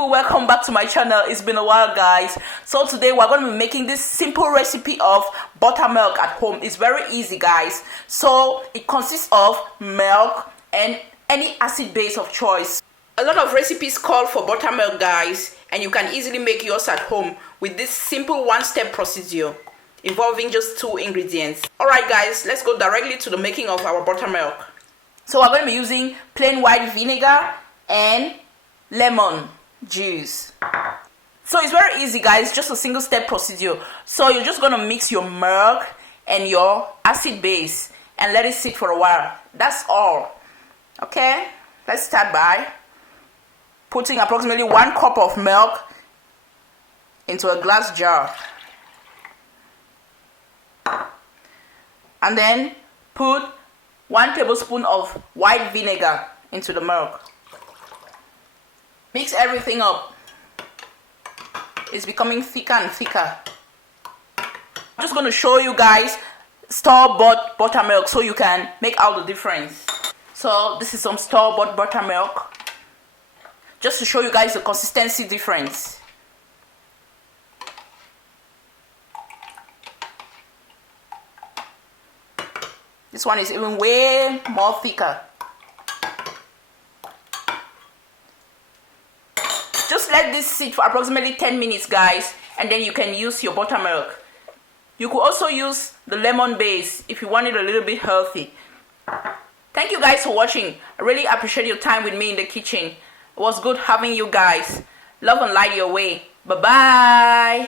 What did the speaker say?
people, welcome back to my channel. It's been a while, guys. So today we're going to be making this simple recipe of buttermilk at home. It's very easy, guys. So it consists of milk and any acid base of choice. A lot of recipes call for buttermilk, guys, and you can easily make yours at home with this simple one-step procedure involving just 2 ingredients. Alright guys, let's go directly to the making of our buttermilk. So we're going to be using plain white vinegar and lemon juice. So it's very easy, guys, just a single step procedure. So you're just going to mix your milk and your acid base and let it sit for a while. That's all. Okay, let's start by putting approximately 1 cup of milk into a glass jar. And then put 1 tablespoon of white vinegar into the milk. Mix everything up. It's becoming thicker and thicker. I'm just going to show you guys store-bought buttermilk so you can make out the difference. So this is some store-bought buttermilk, just to show you guys the consistency difference. This one is even way more thicker. Just let this sit for approximately 10 minutes, guys, and then you can use your buttermilk. You could also use the lemon base if you want it a little bit healthy. Thank you guys for watching. I really appreciate your time with me in the kitchen. It was good having you guys. Love and light your way. Bye-bye.